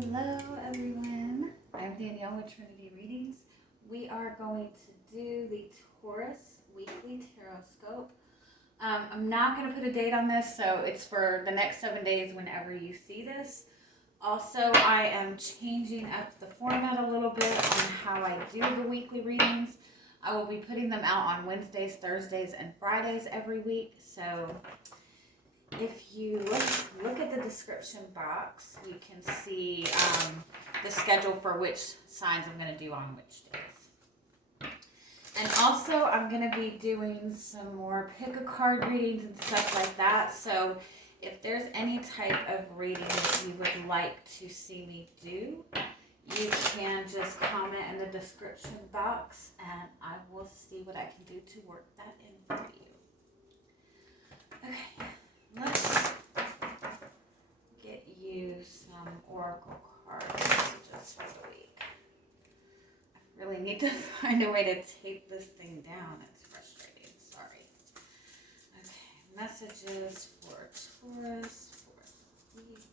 Hello everyone, I'm Danielle with Trinity Readings. We are going to do the Taurus Weekly Tarotscope. I'm not going to put a date on this, so it's for the next 7 days whenever you see this. Also, I am changing up the format a little bit on how I do the weekly readings. I will be putting them out on Wednesdays, Thursdays, and Fridays every week, so if you look at the description box, you can see the schedule for which signs I'm going to do on which days. And also, I'm going to be doing some more pick-a-card readings and stuff like that. So if there's any type of reading that you would like to see me do, you can just comment in the description box, and I will see what I can do to work that in for you. Okay. Let's get you some oracle card messages for the week. I really need to find a way to tape this thing down. It's frustrating. Sorry. Okay, messages for Taurus for the week.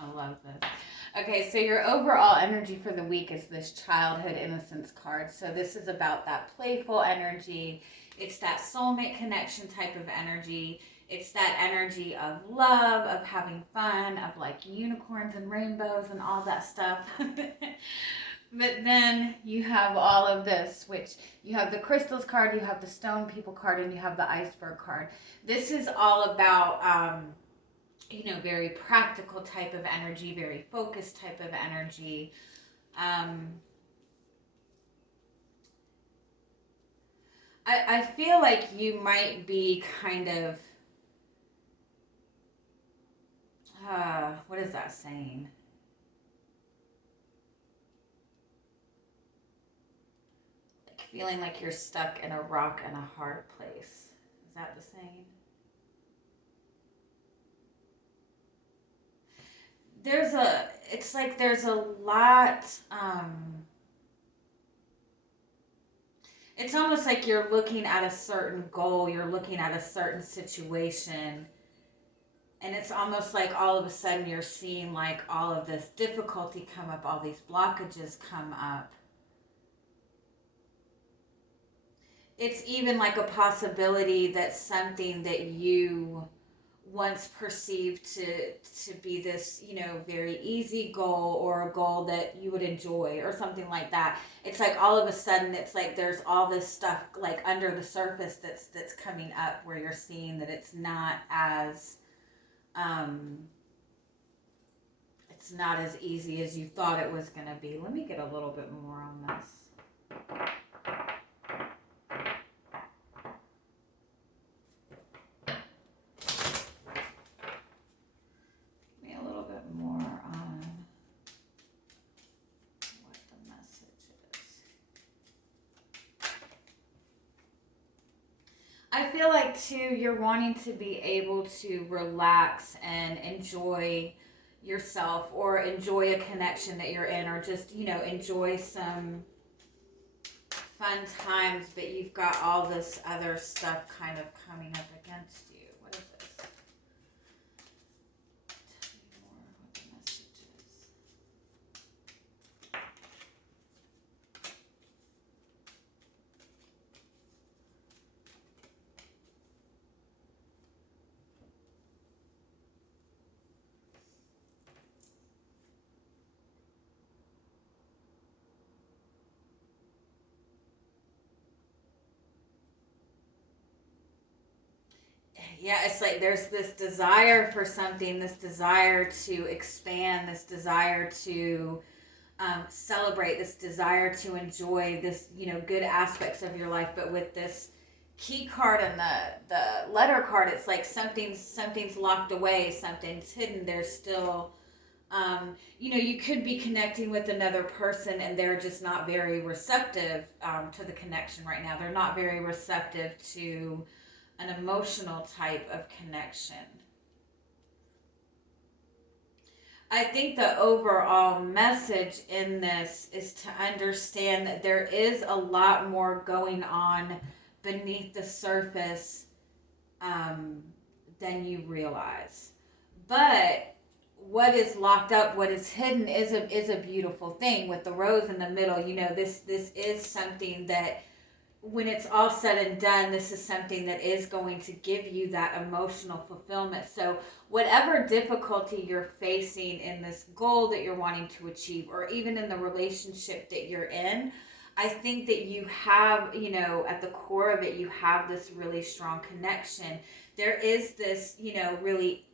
I love this. Okay, so your overall energy for the week is this childhood innocence card. So this is about that playful energy. It's that soulmate connection type of energy. It's that energy of love, of having fun, of like unicorns and rainbows and all that stuff. But then you have all of this, which you have the crystals card, you have the stone people card, and you have the iceberg card. This is all about very practical type of energy, very focused type of energy. I feel like you might be kind of, what is that saying? Like feeling like you're stuck in a rock and a hard place. Is that the saying? There's a lot, it's almost like you're looking at a certain goal, you're looking at a certain situation, and it's almost like all of a sudden you're seeing like all of this difficulty come up, all these blockages come up. It's even like a possibility that something that you once perceived to be this, very easy goal, or a goal that you would enjoy or something like that. It's like all of a sudden it's like there's all this stuff like under the surface that's coming up, where you're seeing that it's not as easy as you thought it was going to be. Let me get a little bit more on this. I feel like too, you're wanting to be able to relax and enjoy yourself, or enjoy a connection that you're in, or just, enjoy some fun times, but you've got all this other stuff kind of coming up against you. What is this? Tell me more what the message is. Yeah, it's like there's this desire for something, this desire to expand, this desire to celebrate, this desire to enjoy this, good aspects of your life. But with this key card and the letter card, it's like something's locked away, something's hidden. There's still, you could be connecting with another person, and they're just not very receptive to the connection right now. They're not very receptive to an emotional type of connection. I think the overall message in this is to understand that there is a lot more going on beneath the surface um, than you realize. But what is locked up, what is hidden, is a beautiful thing. With the rose in the middle, you know, this is something that, when it's all said and done, this is something that is going to give you that emotional fulfillment. So whatever difficulty you're facing in this goal that you're wanting to achieve, or even in the relationship that you're in, I think that you have, you know, at the core of it, you have this really strong connection. There is this, you know, really,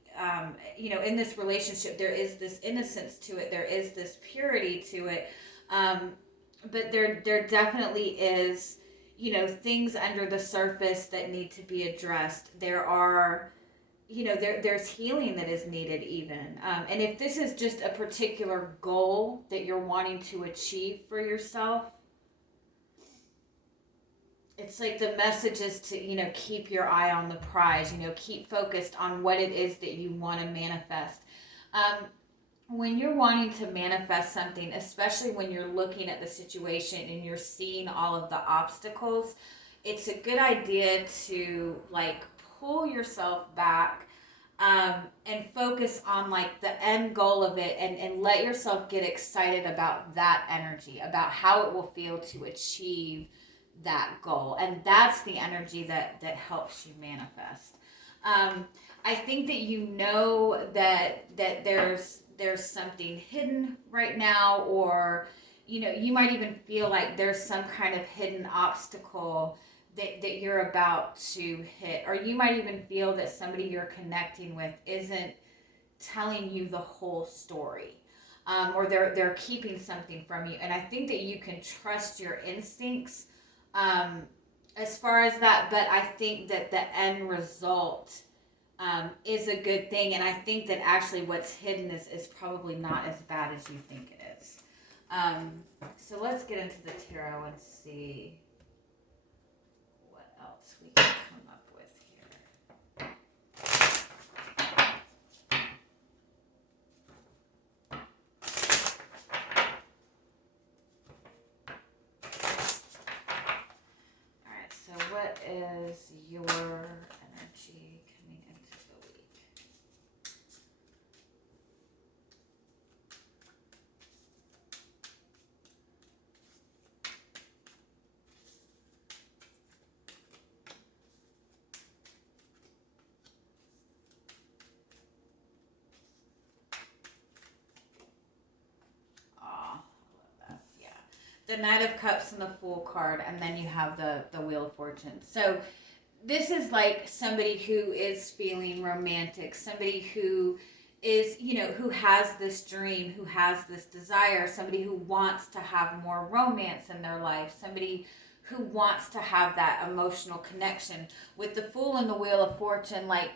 you know, in this relationship, there is this innocence to it. There is this purity to it. But there definitely is, you know, things under the surface that need to be addressed. There are, you know, there's healing that is needed even. And if this is just a particular goal that you're wanting to achieve for yourself, it's like the message is to, you know, keep your eye on the prize, you know, keep focused on what it is that you want to manifest. When you're wanting to manifest something, especially when you're looking at the situation and you're seeing all of the obstacles, it's a good idea to like pull yourself back and focus on like the end goal of it, and let yourself get excited about that energy, about how it will feel to achieve that goal. And that's the energy that helps you manifest. I think that, you know, that there's something hidden right now, or, you know, you might even feel like there's some kind of hidden obstacle that you're about to hit, or you might even feel that somebody you're connecting with isn't telling you the whole story, or they're keeping something from you. And I think that you can trust your instincts as far as that, but I think that the end result is a good thing. And I think that actually what's hidden is probably not as bad as you think it is. So let's get into the tarot and see what else we can come up with here. All right, so what is your energy coming into the week? I love that. Yeah. The Knight of Cups and the Fool card, and then you have the Wheel of Fortune. So this is like somebody who is feeling romantic, somebody who is, you know, who has this dream, who has this desire, somebody who wants to have more romance in their life, somebody who wants to have that emotional connection. With the Fool and the Wheel of Fortune, like,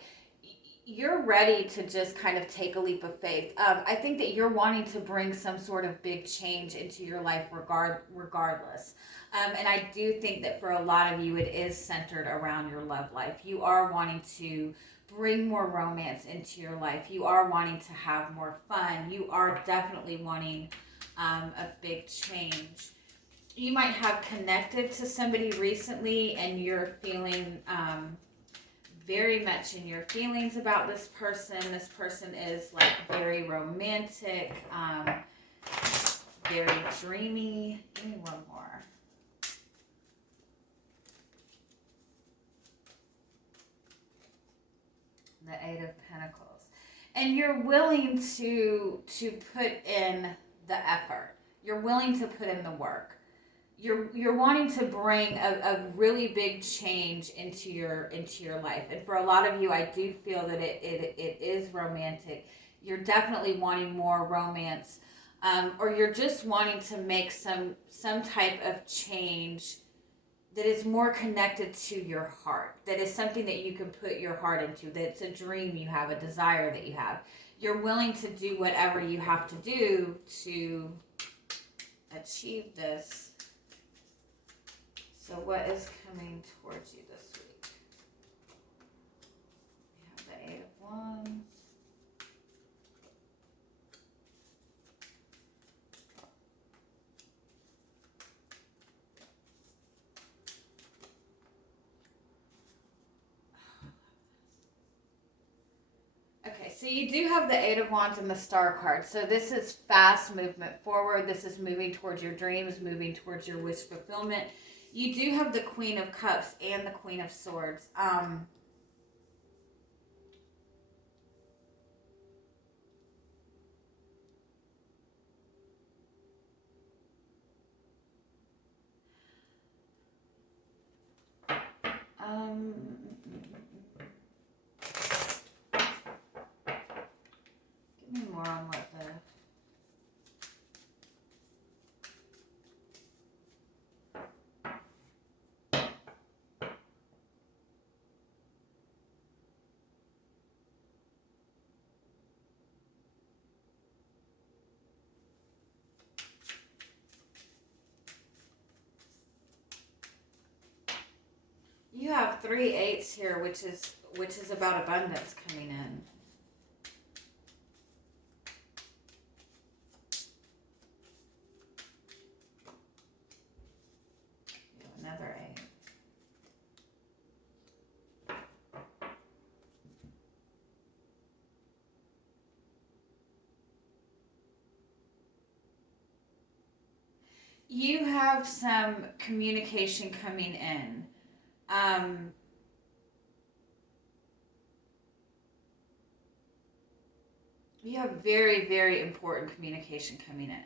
you're ready to just kind of take a leap of faith. I think that you're wanting to bring some sort of big change into your life regardless. And I do think that for a lot of you, it is centered around your love life. You are wanting to bring more romance into your life. You are wanting to have more fun. You are definitely wanting a big change. You might have connected to somebody recently and you're feeling very much in your feelings about this person. This person is like very romantic, very dreamy. Give me one more. The Eight of Pentacles. And you're willing to put in the effort. You're willing to put in the work. You're wanting to bring a really big change into your life. And for a lot of you, I do feel that it is romantic. You're definitely wanting more romance, or you're just wanting to make some type of change that is more connected to your heart, that is something that you can put your heart into, that's a dream you have, a desire that you have. You're willing to do whatever you have to do to achieve this. So what is coming towards you this week? We have the Eight of Wands. you do have the Eight of Wands and the Star card. So this is fast movement forward. This is moving towards your dreams, moving towards your wish fulfillment. You do have the Queen of Cups and the Queen of Swords. Give me more on what the... You have 3 eights here, which is about abundance coming in. Another 8. You have some communication coming in. You have very, very important communication coming in.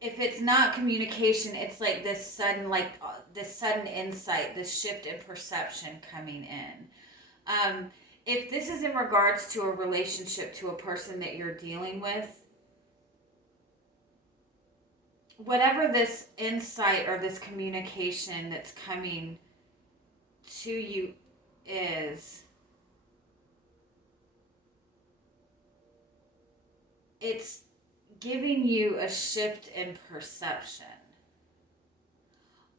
If it's not communication, it's like this sudden insight, this shift in perception coming in. If this is in regards to a relationship, to a person that you're dealing with, whatever this insight or this communication that's coming to you is, it's giving you a shift in perception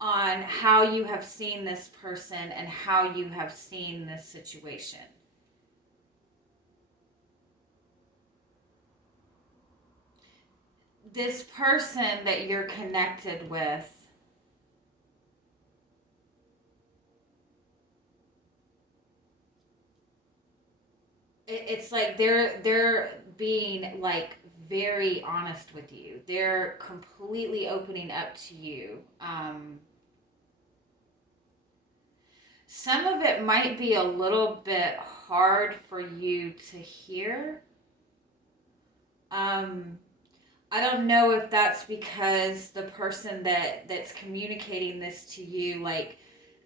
on how you have seen this person and how you have seen this situation. This person that you're connected with, it's like they're being like very honest with you. They're completely opening up to you. Some of it might be a little bit hard for you to hear. I don't know if that's because the person that's communicating this to you, like,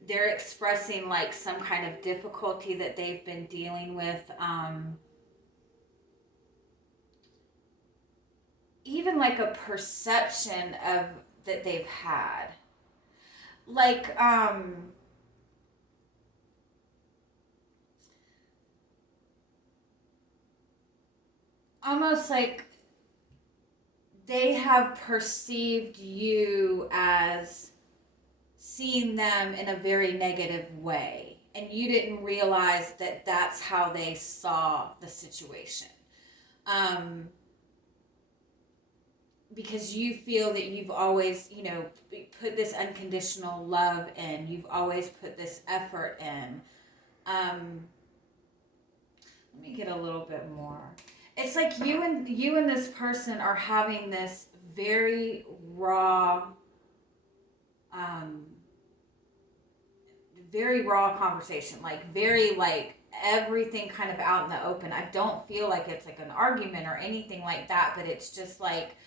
they're expressing like some kind of difficulty that they've been dealing with. Even like a perception of that they've had. Like, almost like they have perceived you as seeing them in a very negative way, and you didn't realize that that's how they saw the situation. Because you feel that you've always, put this unconditional love in, you've always put this effort in. Let me get a little bit more. It's like you and this person are having this very raw conversation, like very like everything kind of out in the open. I don't feel like it's like an argument or anything like that, but it's just like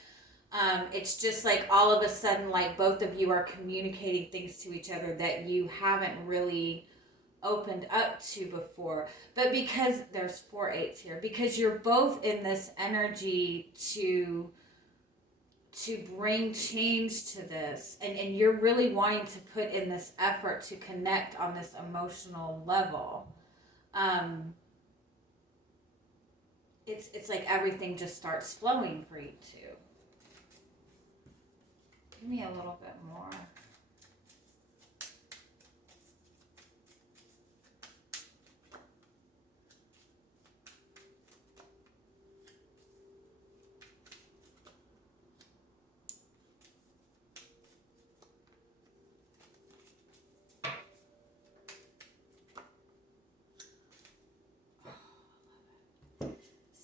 all of a sudden, like both of you are communicating things to each other that you haven't really opened up to before. But because there's 4 eights here, because you're both in this energy to bring change to this, and you're really wanting to put in this effort to connect on this emotional level, it's like everything just starts flowing for you two. Give me a little bit more.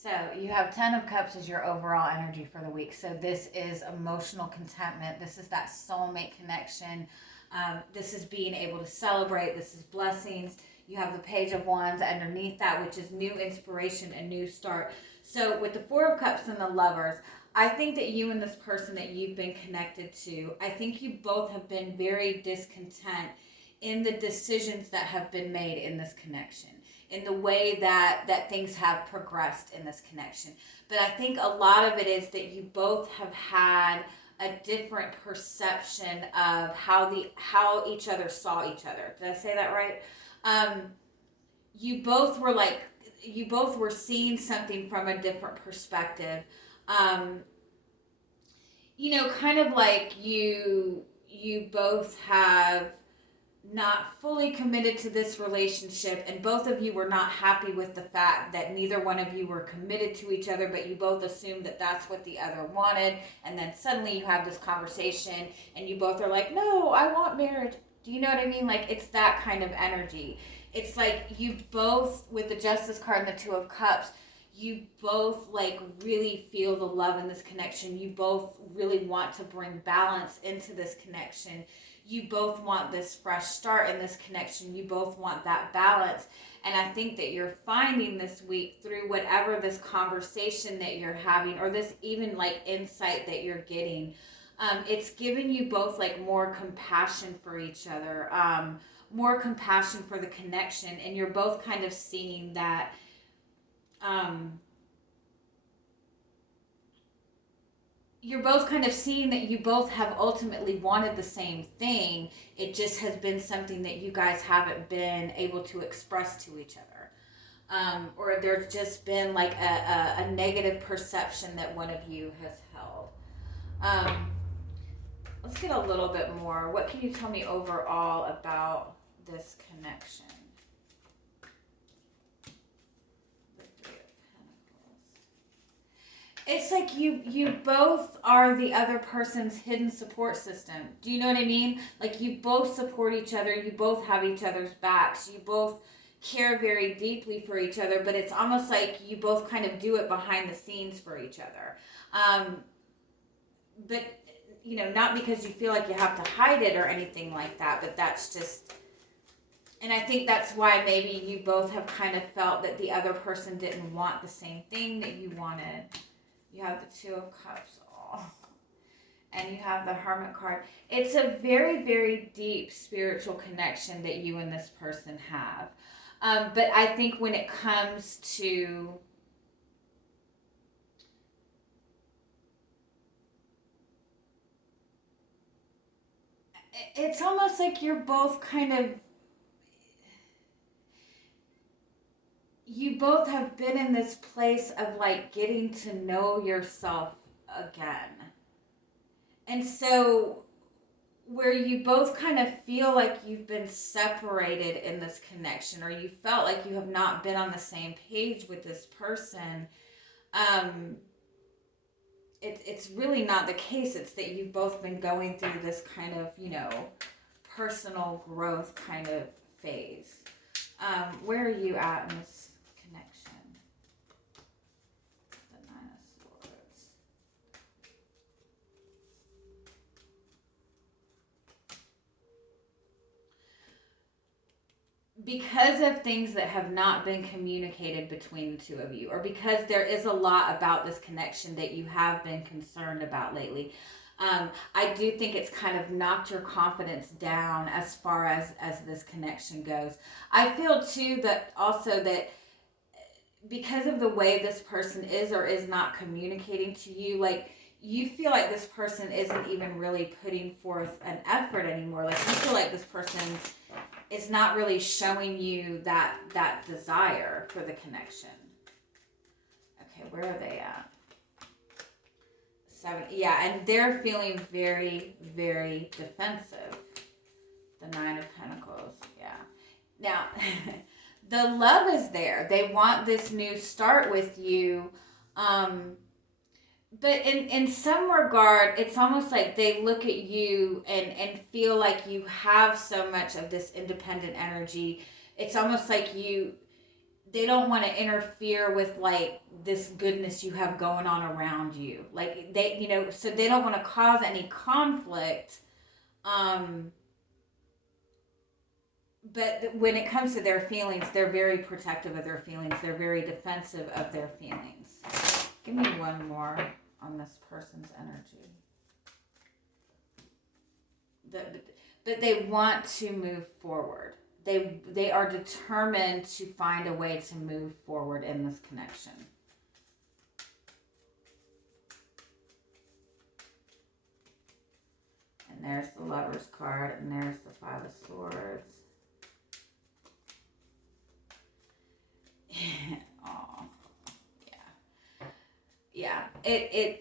So you have 10 of Cups as your overall energy for the week. So this is emotional contentment. This is that soulmate connection. This is being able to celebrate. This is blessings. You have the Page of Wands underneath that, which is new inspiration and new start. So with the Four of Cups and the Lovers, I think that you and this person that you've been connected to, I think you both have been very discontent in the decisions that have been made in this connection, in the way that things have progressed in this connection. But I think a lot of it is that you both have had a different perception of how each other saw each other. Did I say that right? You both were seeing something from a different perspective. Kind of like you both have not fully committed to this relationship, and both of you were not happy with the fact that neither one of you were committed to each other, but you both assumed that that's what the other wanted, and then suddenly you have this conversation and you both are like, no, I want marriage. Do you know what I mean? Like, it's that kind of energy. It's like you both, with the Justice card and the Two of Cups, you both like really feel the love in this connection. You both really want to bring balance into this connection. You both want this fresh start in this connection. You both want that balance. And I think that you're finding this week through whatever this conversation that you're having, or this even like insight that you're getting, it's giving you both like more compassion for each other, more compassion for the connection. And you're both kind of seeing that you're both kind of seeing that you both have ultimately wanted the same thing. It just has been something that you guys haven't been able to express to each other. Or there's just been like a negative perception that one of you has held. Let's get a little bit more. What can you tell me overall about this connection? It's like you both are the other person's hidden support system. Do you know what I mean? Like, you both support each other. You both have each other's backs. You both care very deeply for each other, but it's almost like you both kind of do it behind the scenes for each other. But, not because you feel like you have to hide it or anything like that, but that's just... And I think that's why maybe you both have kind of felt that the other person didn't want the same thing that you wanted. You have the Two of Cups, and you have the Hermit card. It's a very, very deep spiritual connection that you and this person have. But I think when it comes to it's almost like you're both kind of... You both have been in this place of like getting to know yourself again. And so where you both kind of feel like you've been separated in this connection, or you felt like you have not been on the same page with this person, it's really not the case. It's that you've both been going through this kind of, personal growth kind of phase. Where are you at in this connection? The Nine of Swords. Because of things that have not been communicated between the two of you, or because there is a lot about this connection that you have been concerned about lately, I do think it's kind of knocked your confidence down as far as this connection goes. I feel too that also that because of the way this person is or is not communicating to you, like, you feel like this person isn't even really putting forth an effort anymore. Like, you feel like this person is not really showing you that desire for the connection. Okay, where are they at? 7. Yeah, and they're feeling very, very defensive. The Nine of Pentacles. Yeah. Now, the love is there. They want this new start with you. But in some regard, it's almost like they look at you and feel like you have so much of this independent energy. It's almost like they don't want to interfere with like this goodness you have going on around you. Like they, you know, so they don't want to cause any conflict. But when it comes to their feelings, they're very protective of their feelings. They're very defensive of their feelings. Give me one more on this person's energy. But they want to move forward. They are determined to find a way to move forward in this connection. And there's the Lover's card, and there's the Five of Swords. Oh, yeah.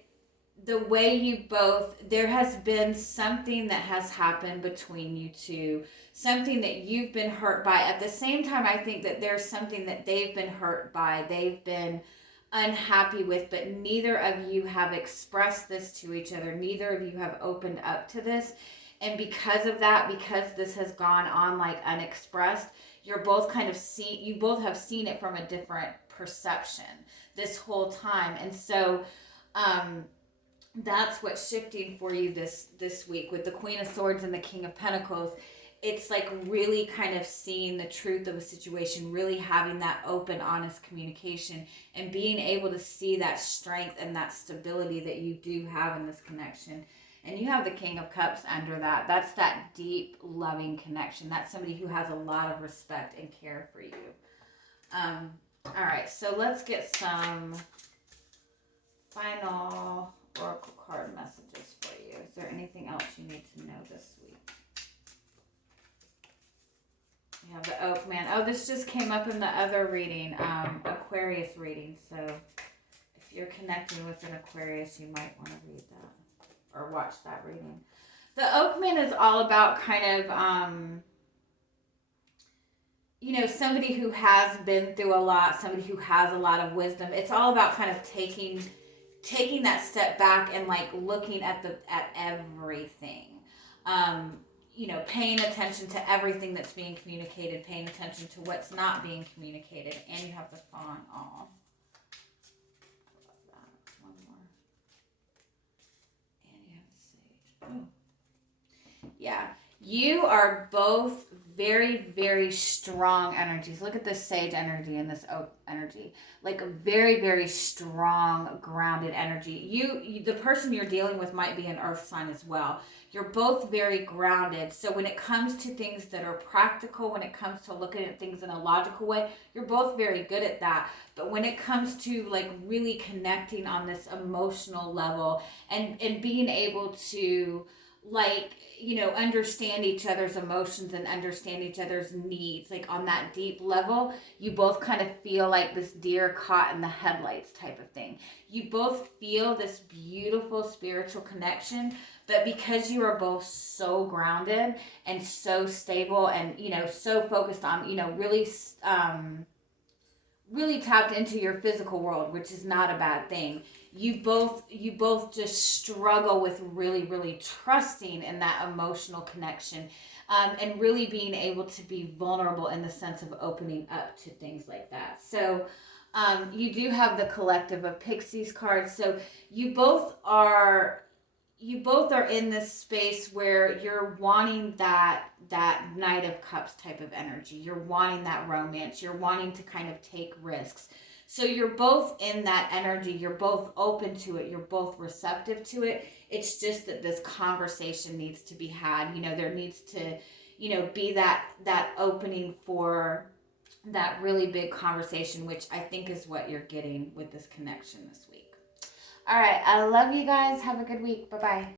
The way you both, there has been something that has happened between you two, something that you've been hurt by. At the same time, I think that there's something that they've been hurt by, they've been unhappy with, but neither of you have expressed this to each other. Neither of you have opened up to this. And because of that, because this has gone on like unexpressed, you're both kind of you both have seen it from a different perception this whole time. And so, that's what's shifting for you this week with the Queen of Swords and the King of Pentacles. It's like really kind of seeing the truth of a situation, really having that open, honest communication, and being able to see that strength and that stability that you do have in this connection. And you have the King of Cups under that. That's that deep, loving connection. That's somebody who has a lot of respect and care for you. All right, so let's get some final oracle card messages for you. Is there anything else you need to know this week? We have the Oak Man. Oh, this just came up in the other reading, Aquarius reading. So if you're connecting with an Aquarius, you might want to read that or watch that reading. The Oak Man is all about kind of, you know, somebody who has been through a lot, somebody who has a lot of wisdom. It's all about kind of taking that step back and like looking at everything. You know, paying attention to everything that's being communicated, paying attention to what's not being communicated. And you have the Fawn. Oh, I love that. One more. And you have the Sage. Oh. Yeah. You are both very, very strong energies. Look at this Sage energy and this Oak energy. Like a very, very strong, grounded energy. You, the person you're dealing with might be an earth sign as well. You're both very grounded. So when it comes to things that are practical, when it comes to looking at things in a logical way, you're both very good at that. But when it comes to like really connecting on this emotional level and being able to like, you know, understand each other's emotions and understand each other's needs, like on that deep level, you both kind of feel like this deer caught in the headlights type of thing. You both feel this beautiful spiritual connection, but because you are both so grounded and so stable and, you know, so focused on, you know, really, really tapped into your physical world, which is not a bad thing. You both just struggle with really, really trusting in that emotional connection, and really being able to be vulnerable in the sense of opening up to things like that. So you do have the Collective of Pixies cards. So you both are in this space where you're wanting that Knight of Cups type of energy. You're wanting that romance. You're wanting to kind of take risks. So you're both in that energy. You're both open to it. You're both receptive to it. It's just that this conversation needs to be had. You know, there needs to, you know, be that opening for that really big conversation, which I think is what you're getting with this connection this week. All right. I love you guys. Have a good week. Bye-bye.